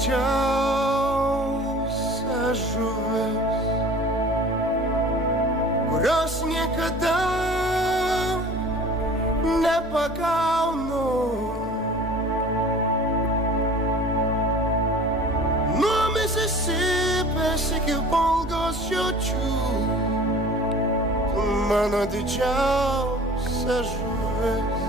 didžiausia žuvis, kurios niekada nepagaunu. Nuo Misisipės iki Volgos žiočių, tu mano didžiausia žuvis.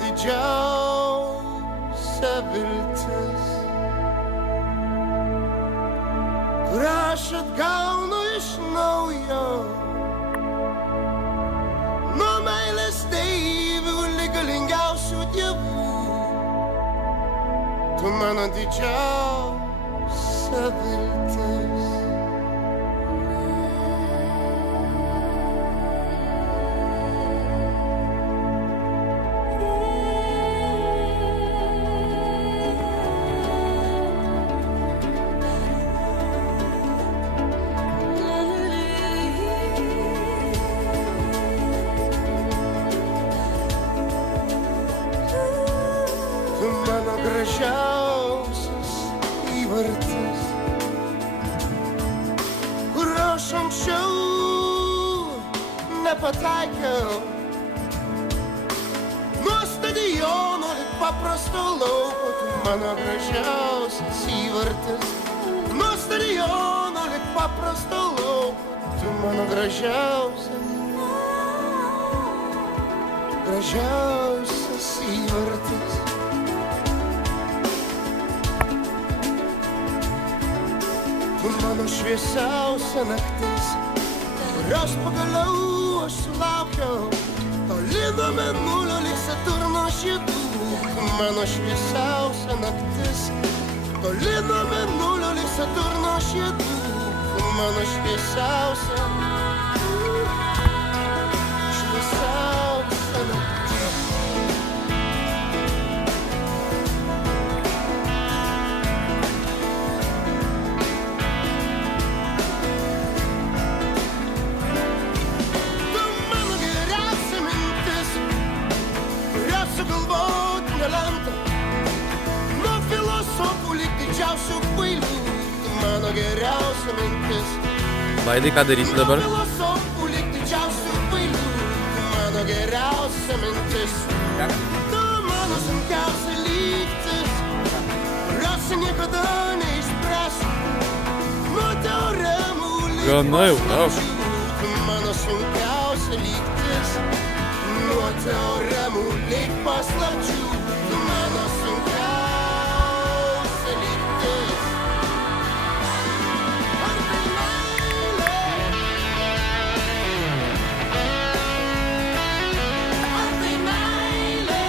Didžiausia viltis, kurią aš atgaunu iš naujo, nuo meilės deivių lig galingiausių dievų. Tu mano didžiausia viltis. Gražiausias įvartis, kur aš anksčiau nepataikiau. Nuo stadiono lik paprasto lauko, tu mano gražiausias įvartis. Nuo stadiono lik paprasto lauko, tu mano gražiausias įvartis. Tu mano šviesiausia naktis, kurios pagaliau aš sulaukiau, toli nuo mėnulio lig Saturno žiedų. Tu mano šviesiausia naktis, toli nuo mėnulio lig Saturno žiedų. Tu mano šviesiausia naktis. Sugalvot nelemta, nuo filosofų lig didžiausių kvailių. Tu mano geriausia mintis. Vaidai, ką daryti dabar? Nuo filosofų lig didžiausių kvailių. Tu mano geriausia mintis. Tu mano sunkiausia lygtis, kurios niekada neišspręsiu. Nuo teoremų lig paslapčių. Tu mano sunkiausia lygtis. Nuo teoremų lig paslapčių, tu mano sunkiausia lygtis. Ar tai meilė? Ar tai meilė? Ar tai meilė?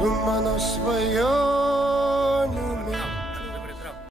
Tu mano svajonė.